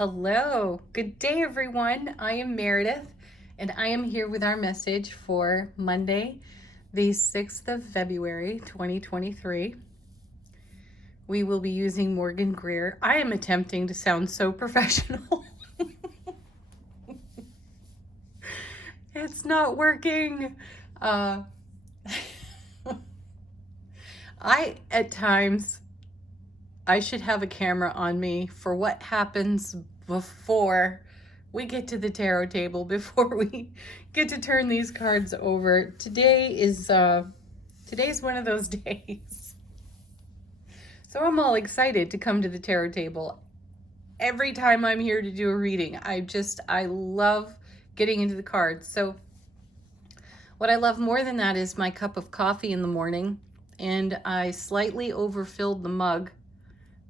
Hello, good day everyone. I am Meredith and I am here with our message for Monday, the 6th of February, 2023. We will be using Morgan Greer. I am attempting to sound so professional. It's not working. At times, I should have a camera on me for what happens before we get to the tarot table, before we get to turn these cards over. Today's one of those days. So I'm all excited to come to the tarot table. Every time I'm here to do a reading, I love getting into the cards. So what I love more than that is my cup of coffee in the morning, and I slightly overfilled the mug.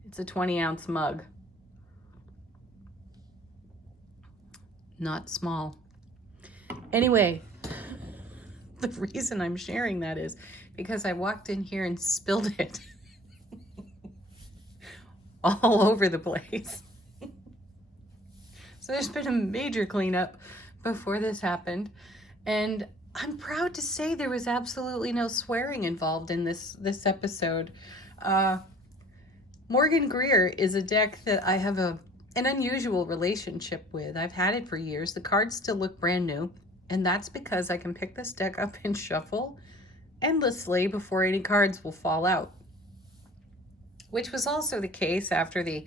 It's a 20-ounce mug. Not small. Anyway, the reason I'm sharing that is because I walked in here and spilled it all over the place. So there's been a major cleanup before this happened. And I'm proud to say there was absolutely no swearing involved in this episode. Morgan Greer is a deck that I have an unusual relationship with. I've had it for years. The cards still look brand new, and that's because I can pick this deck up and shuffle endlessly before any cards will fall out, which was also the case after the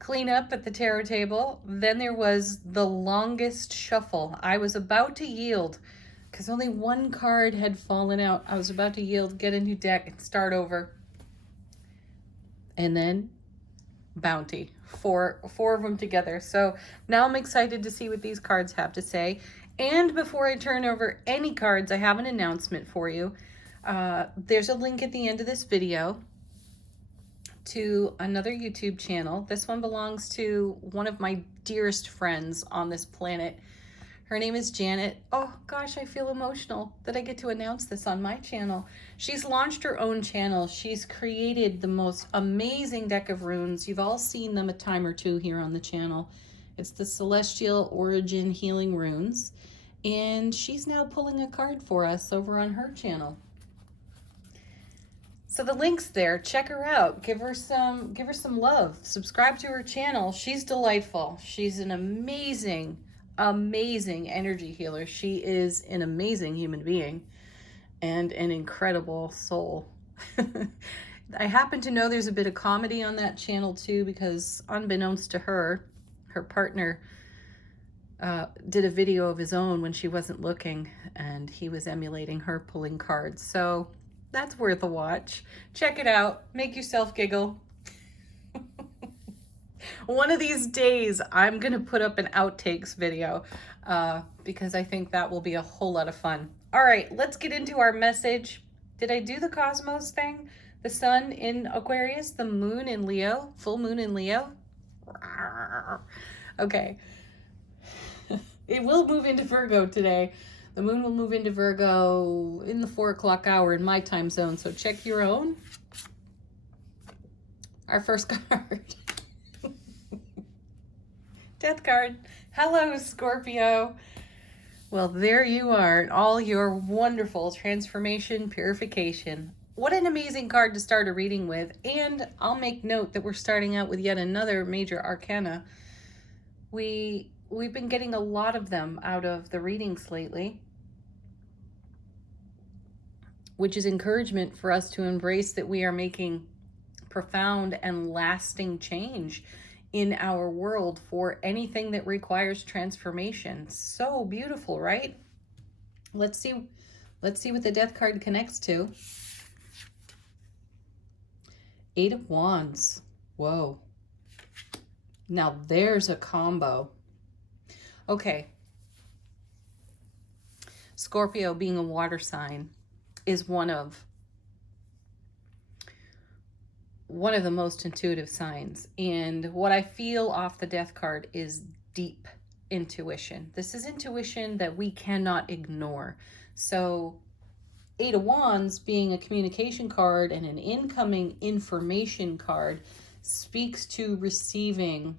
cleanup at the tarot table. Then there was the longest shuffle. I was about to yield because only one card had fallen out. I was about to yield, get a new deck, and start over. And then bounty, four of them together. So now I'm excited to see what these cards have to say. And before I turn over any cards, I have an announcement for you. There's a link at the end of this video to another YouTube channel. This one belongs to one of my dearest friends on this planet. Her name is Janet. Oh gosh, I feel emotional that I get to announce this on my channel. She's launched her own channel. She's created the most amazing deck of runes. You've all seen them a time or two here on the channel. It's the Celestial Origin Healing Runes. And she's now pulling a card for us over on her channel. So the link's there. Check her out. Give her some love. Subscribe to her channel. She's delightful. She's an amazing energy healer. She is an amazing human being and an incredible soul. I happen to know there's a bit of comedy on that channel too, because unbeknownst to her, her partner did a video of his own when she wasn't looking, and he was emulating her pulling cards. So that's worth a watch. Check it out. Make yourself giggle. One of these days, I'm going to put up an outtakes video because I think that will be a whole lot of fun. All right, let's get into our message. Did I do the cosmos thing? The sun in Aquarius, the moon in Leo, full moon in Leo. Okay. It will move into Virgo today. The moon will move into Virgo in the 4 o'clock hour in my time zone. So check your own. Our first card. Death card. Hello, Scorpio. Well, there you are in all your wonderful transformation, purification. What an amazing card to start a reading with. And I'll make note that we're starting out with yet another major arcana. We've been getting a lot of them out of the readings lately, which is encouragement for us to embrace that we are making profound and lasting change in our world for anything that requires transformation. So beautiful, right? Let's see what the death card connects to. 8 of Wands. Whoa. Now there's a combo. Okay. Scorpio, being a water sign, is one of the most intuitive signs. And what I feel off the death card is deep intuition. This is intuition that we cannot ignore. So 8 of Wands being a communication card and an incoming information card speaks to receiving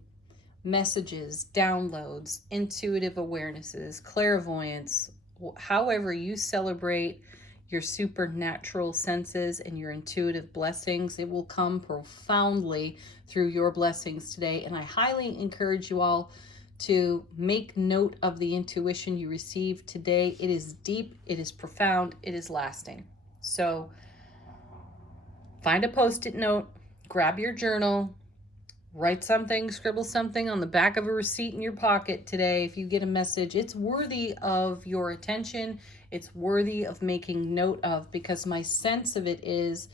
messages, downloads, intuitive awarenesses, clairvoyance, however you celebrate your supernatural senses and your intuitive blessings, it will come profoundly through your blessings today. And I highly encourage you all to make note of the intuition you receive today. It is deep, it is profound, it is lasting. So find a post-it note, grab your journal, write something, scribble something on the back of a receipt in your pocket today. If you get a message, it's worthy of your attention. It's worthy of making note of, because my sense of it is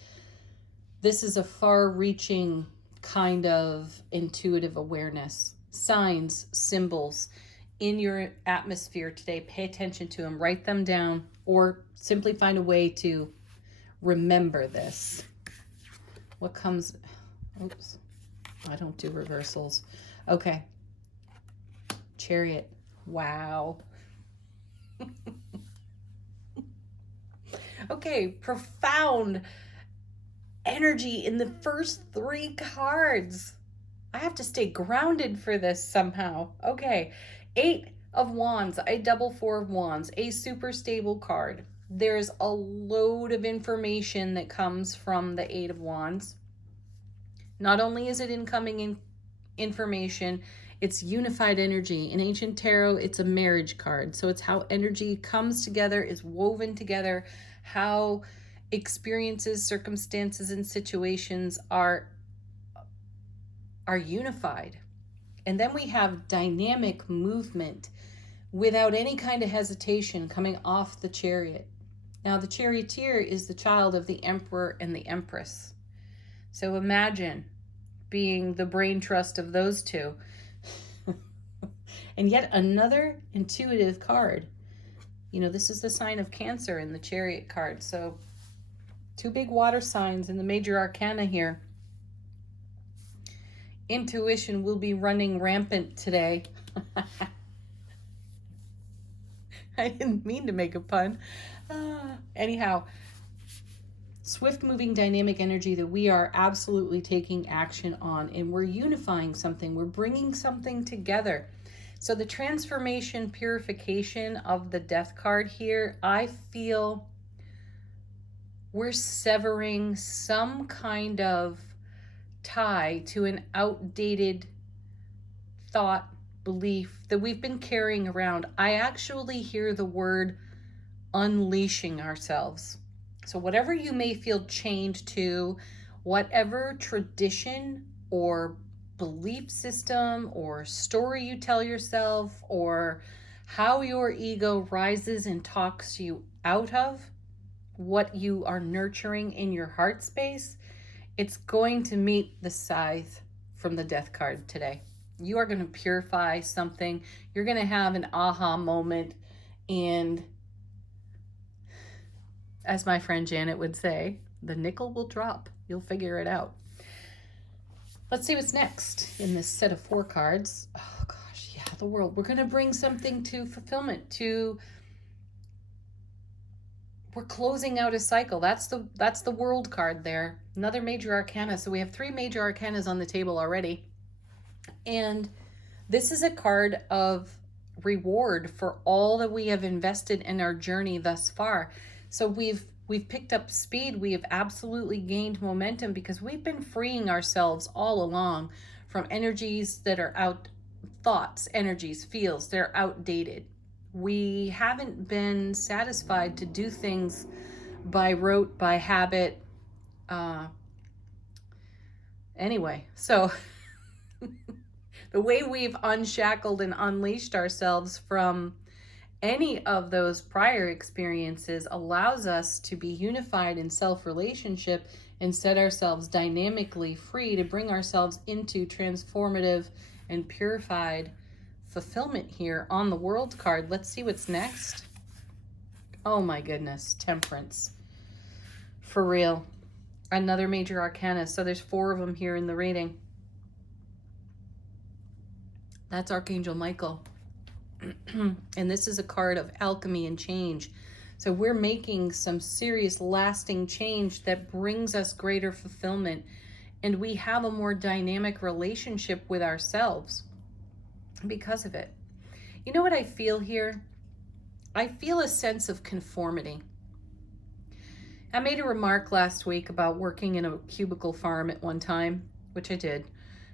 this is a far-reaching kind of intuitive awareness. Signs, symbols in your atmosphere today. Pay attention to them, write them down, or simply find a way to remember this. What comes, oops. I don't do reversals. Okay. Chariot. Wow. Okay, profound energy in the first 3 cards. I have to stay grounded for this somehow. Okay. 8 of Wands, a double 4 of Wands, a super stable card. There's a load of information that comes from the 8 of Wands. Not only is it incoming information, it's unified energy. In Ancient Tarot, it's a marriage card. So it's how energy comes together, is woven together, how experiences, circumstances, and situations are unified. And then we have dynamic movement without any kind of hesitation coming off the Chariot. Now, the charioteer is the child of the Emperor and the Empress. So imagine being the brain trust of those two. And yet another intuitive card. You know, this is the sign of Cancer in the Chariot card. So 2 big water signs in the major arcana here. Intuition will be running rampant today. I didn't mean to make a pun. Anyhow, swift moving dynamic energy that we are absolutely taking action on, and we're unifying something. We're bringing something together. So the transformation, purification of the Death card here, I feel we're severing some kind of tie to an outdated thought, belief that we've been carrying around. I actually hear the word unleashing ourselves. So whatever you may feel chained to, whatever tradition or belief system or story you tell yourself, or how your ego rises and talks you out of what you are nurturing in your heart space, it's going to meet the scythe from the Death card today. You are going to purify something. You're going to have an aha moment. And as my friend Janet would say, the nickel will drop. You'll figure it out. Let's see what's next in this set of 4 cards. Oh gosh, yeah, the world. We're going to bring something to fulfillment, we're closing out a cycle. That's the world card there. Another major arcana. So we have 3 major arcanas on the table already. And this is a card of reward for all that we have invested in our journey thus far. So we've picked up speed. We have absolutely gained momentum because we've been freeing ourselves all along from energies that are out, thoughts, energies, feels, they're outdated. We haven't been satisfied to do things by rote, by habit. Anyway, so the way we've unshackled and unleashed ourselves from any of those prior experiences allows us to be unified in self-relationship and set ourselves dynamically free to bring ourselves into transformative and purified fulfillment here on the world card. Let's see what's next. Oh my goodness, Temperance. For real. Another major arcana. So there's 4 of them here in the reading. That's Archangel Michael. And this is a card of alchemy and change. So we're making some serious lasting change that brings us greater fulfillment. And we have a more dynamic relationship with ourselves. because of it. You know what I feel here? I feel a sense of conformity. I made a remark last week about working in a cubicle farm at one time, which I did,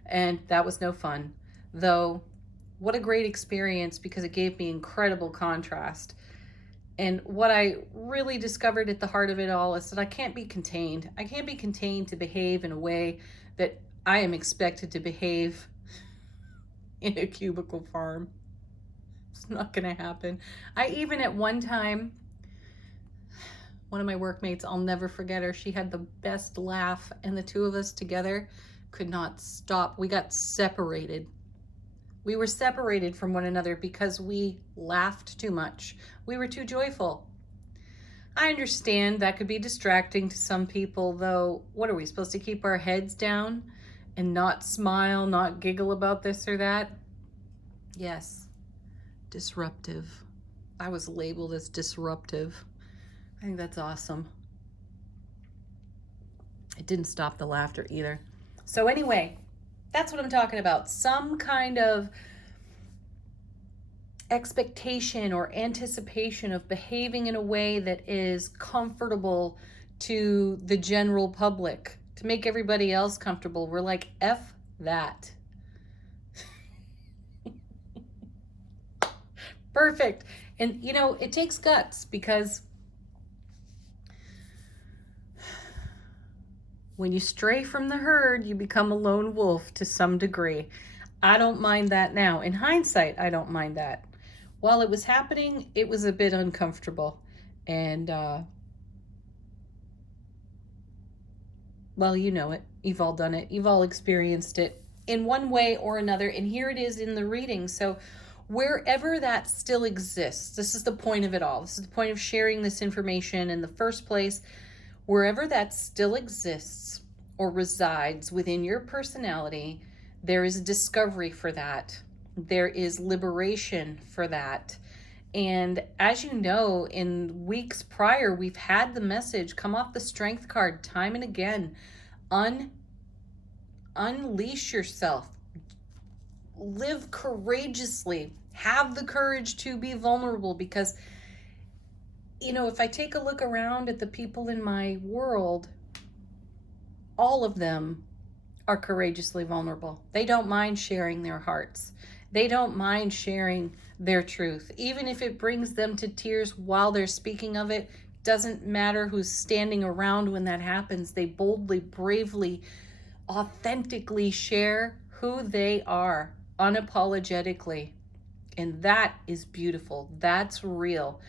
and that was no fun. Though, what a great experience because it gave me incredible contrast. And what I really discovered at the heart of it all is that I can't be contained. I can't be contained to behave in a way that I am expected to behave in a cubicle farm. It's not going to happen. I even at one time, one of my workmates, I'll never forget her. She had the best laugh, and the two of us together could not stop. We got separated. We were separated from one another because we laughed too much. We were too joyful. I understand that could be distracting to some people, though. What are we supposed to keep our heads down and not smile, not giggle about this or that? Yes, disruptive. I was labeled as disruptive. I think that's awesome. It didn't stop the laughter either. So anyway, that's what I'm talking about. Some kind of expectation or anticipation of behaving in a way that is comfortable to the general public, to make everybody else comfortable. We're like, F that. Perfect. And you know, it takes guts because when you stray from the herd, you become a lone wolf to some degree. I don't mind that now. In hindsight, I don't mind that. While it was happening, it was a bit uncomfortable. And, well, you know it. You've all done it. You've all experienced it in one way or another. And here it is in the reading. So wherever that still exists, this is the point of it all. This is the point of sharing this information in the first place. Wherever that still exists or resides within your personality, there is a discovery for that. There is liberation for that. And as you know, in weeks prior, we've had the message come off the strength card time and again. Unleash yourself. Live courageously. Have the courage to be vulnerable because, you know, if I take a look around at the people in my world, all of them are courageously vulnerable. They don't mind sharing their hearts. They don't mind sharing their truth. Even if it brings them to tears while they're speaking of it, doesn't matter who's standing around when that happens. They boldly, bravely, authentically share who they are, unapologetically. And that is beautiful. That's real.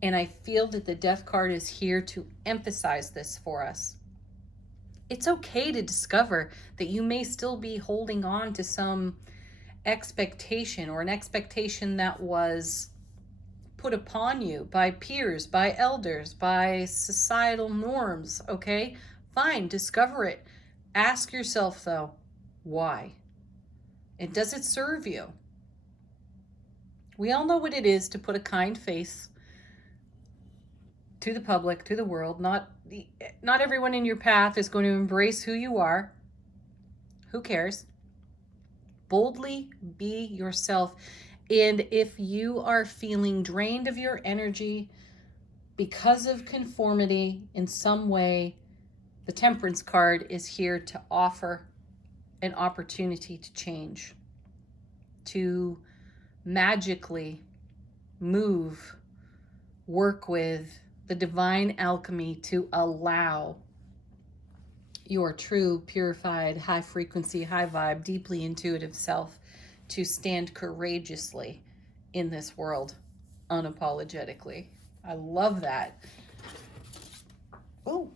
And I feel that the death card is here to emphasize this for us. It's okay to discover that you may still be holding on to some expectation or an expectation that was put upon you by peers, by elders, by societal norms, okay? Fine, discover it. Ask yourself, though, why? And does it serve you? We all know what it is to put a kind face to the public, to the world. Not everyone in your path is going to embrace who you are. Who cares? Boldly be yourself. And if you are feeling drained of your energy because of conformity in some way, the Temperance card is here to offer an opportunity to change, to magically move, work with the divine alchemy to allow your true, purified, high frequency, high vibe, deeply intuitive self to stand courageously in this world, unapologetically. I love that. Oh,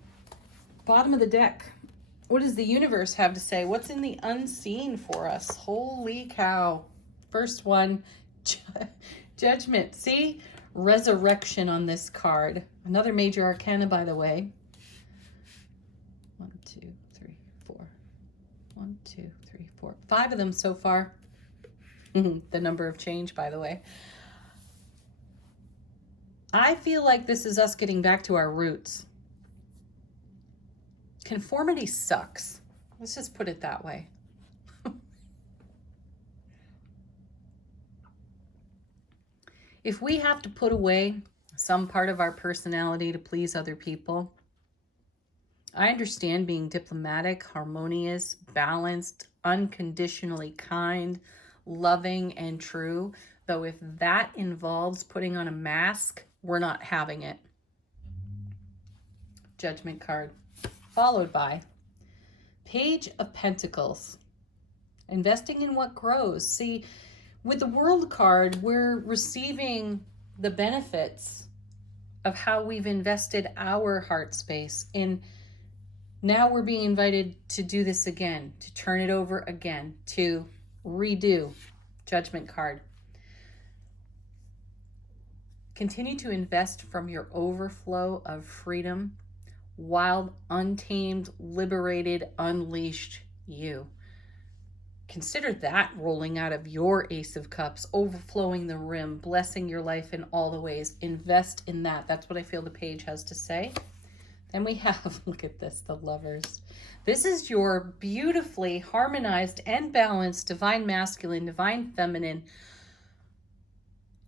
bottom of the deck. What does the universe have to say? What's in the unseen for us? Holy cow. First one, Judgment. See? Resurrection on this card. Another major arcana, by the way. 1, 2, 3, 4. 1, 2, 3, 4. 5 of them so far. The number of change, by the way. I feel like this is us getting back to our roots. Conformity sucks. Let's just put it that way. If we have to put away some part of our personality to please other people, I understand being diplomatic, harmonious, balanced, unconditionally kind, loving, and true. Though if that involves putting on a mask, we're not having it. Judgment card. Followed by Page of Pentacles. Investing in what grows. See, with the World card, we're receiving the benefits of how we've invested our heart space. And now we're being invited to do this again, to turn it over again, to redo. Judgment card. Continue to invest from your overflow of freedom, wild, untamed, liberated, unleashed you. Consider that rolling out of your Ace of Cups, overflowing the rim, blessing your life in all the ways. Invest in that. That's what I feel the page has to say. Then we have, look at this, the Lovers. This is your beautifully harmonized and balanced divine masculine, divine feminine,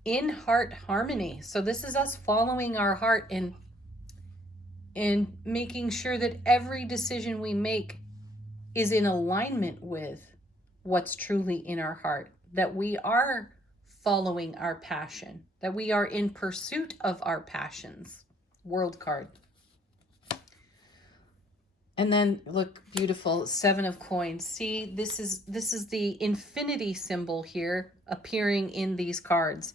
in heart harmony. So this is us following our heart and making sure that every decision we make is in alignment with what's truly in our heart, that we are following our passion, that we are in pursuit of our passions. World card. And then look, beautiful, 7 of Coins. See, this is the infinity symbol here appearing in these cards.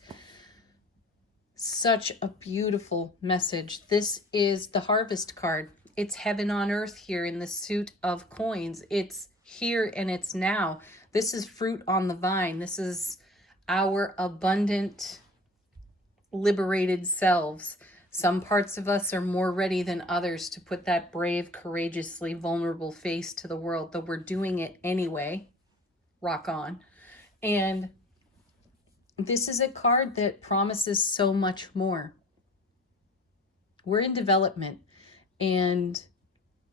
Such a beautiful message. This is the Harvest card. It's heaven on earth here in the suit of coins. It's here and it's now. This is fruit on the vine. This is our abundant, liberated selves. Some parts of us are more ready than others to put that brave, courageously vulnerable face to the world, though we're doing it anyway. Rock on. And this is a card that promises so much more. We're in development and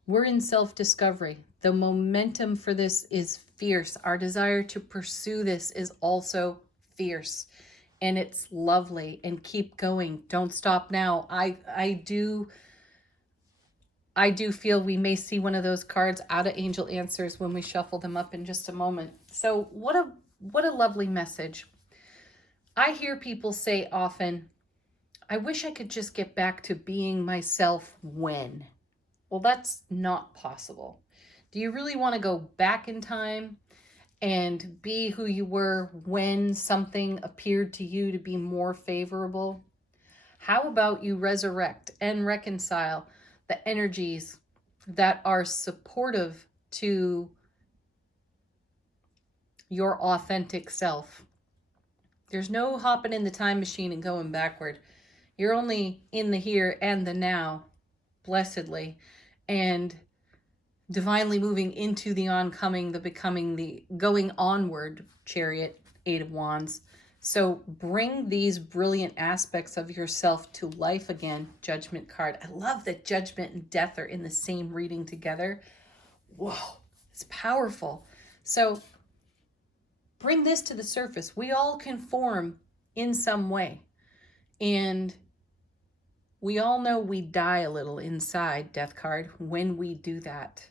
we're in self-discovery. The momentum for this is fierce. Our desire to pursue this is also fierce. And it's lovely. And keep going. Don't stop now. I do feel we may see one of those cards out of Angel Answers when we shuffle them up in just a moment. So what a lovely message. I hear people say often, I wish I could just get back to being myself when. Well, that's not possible. Do you really want to go back in time and be who you were when something appeared to you to be more favorable? How about you resurrect and reconcile the energies that are supportive to your authentic self? There's no hopping in the time machine and going backward. You're only in the here and the now, blessedly, and divinely moving into the oncoming, the becoming, the going onward, Chariot, 8 of Wands. So bring these brilliant aspects of yourself to life again, Judgment card. I love that Judgment and Death are in the same reading together. Whoa, it's powerful. So bring this to the surface. We all conform in some way. And we all know we die a little inside, Death card, when we do that.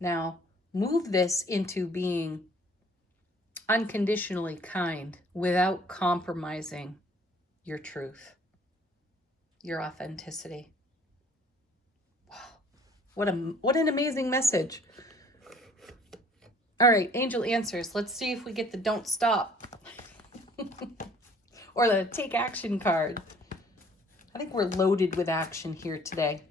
Now, move this into being unconditionally kind without compromising your truth, your authenticity. Wow, what an amazing message. All right, Angel Answers. Let's see if we get the Don't Stop or the Take Action card. I think we're loaded with action here today.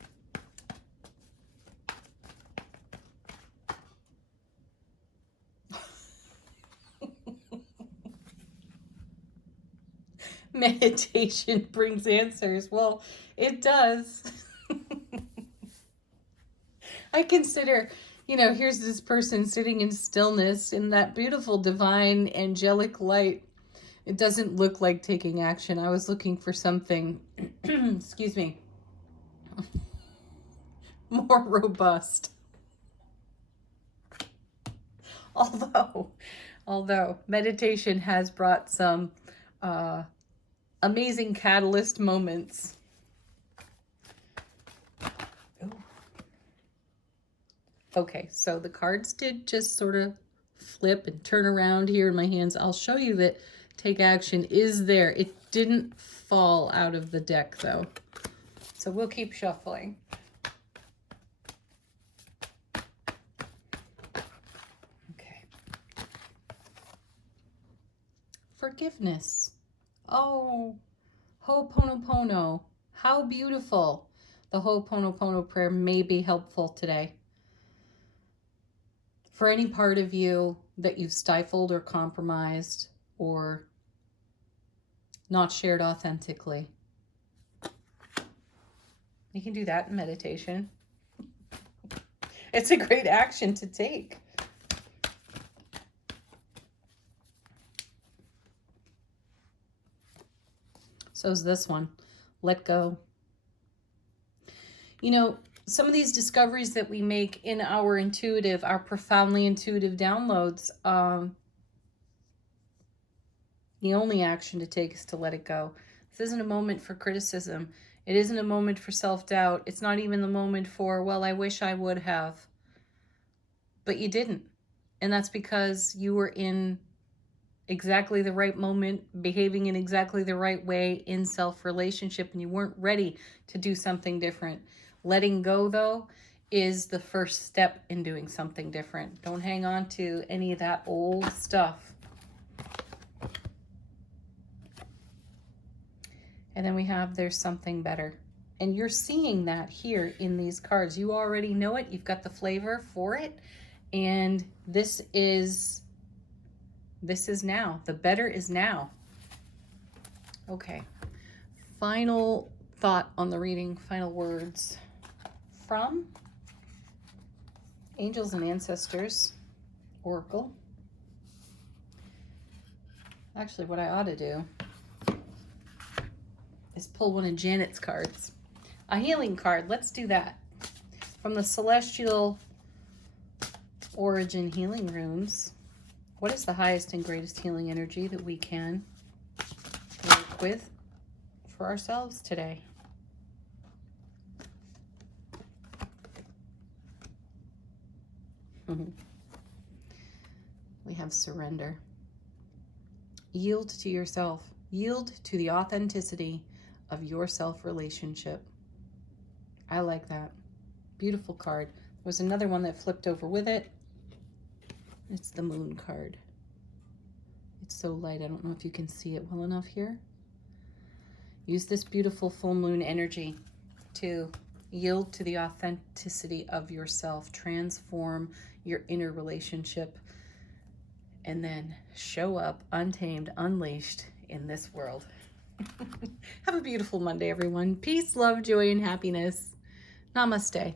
Meditation brings answers. Well, it does. I consider, here's this person sitting in stillness in that beautiful divine angelic light. It doesn't look like taking action. I was looking for something, excuse me, more robust. Although meditation has brought some amazing catalyst moments. Ooh. Okay, so the cards did just sort of flip and turn around here in my hands. I'll show you that take action is there. It didn't fall out of the deck though. So we'll keep shuffling. Okay. Forgiveness. Oh, Ho'oponopono. How beautiful. The Ho'oponopono prayer may be helpful today. For any part of you that you've stifled or compromised or not shared authentically. You can do that in meditation. It's a great action to take. So is this one. Let go. You know, some of these discoveries that we make in our profoundly intuitive downloads, the only action to take is to let it go. This isn't a moment for criticism. It isn't a moment for self-doubt. It's not even the moment for, well, I wish I would have. But you didn't. And that's because you were in exactly the right moment, behaving in exactly the right way in self-relationship, and you weren't ready to do something different. Letting go, though, is the first step in doing something different. Don't hang on to any of that old stuff. And then we have there's something better. And you're seeing that here in these cards. You already know it. You've got the flavor for it. And this is now. The better is now. Okay. Final thought on the reading. Final words from Angels and Ancestors Oracle. Actually, what I ought to do is pull one of Janet's cards. A healing card. Let's do that. From the Celestial Origin Healing Runes. What is the highest and greatest healing energy that we can work with for ourselves today? We have surrender. Yield to yourself. Yield to the authenticity of your self-relationship. I like that. Beautiful card. There was another one that flipped over with it. It's the Moon card. It's so light, I don't know if you can see it well enough here. Use this beautiful full moon energy to yield to the authenticity of yourself, transform your inner relationship, and then show up untamed, unleashed in this world. Have a beautiful Monday, everyone. Peace, love, joy, and happiness. Namaste.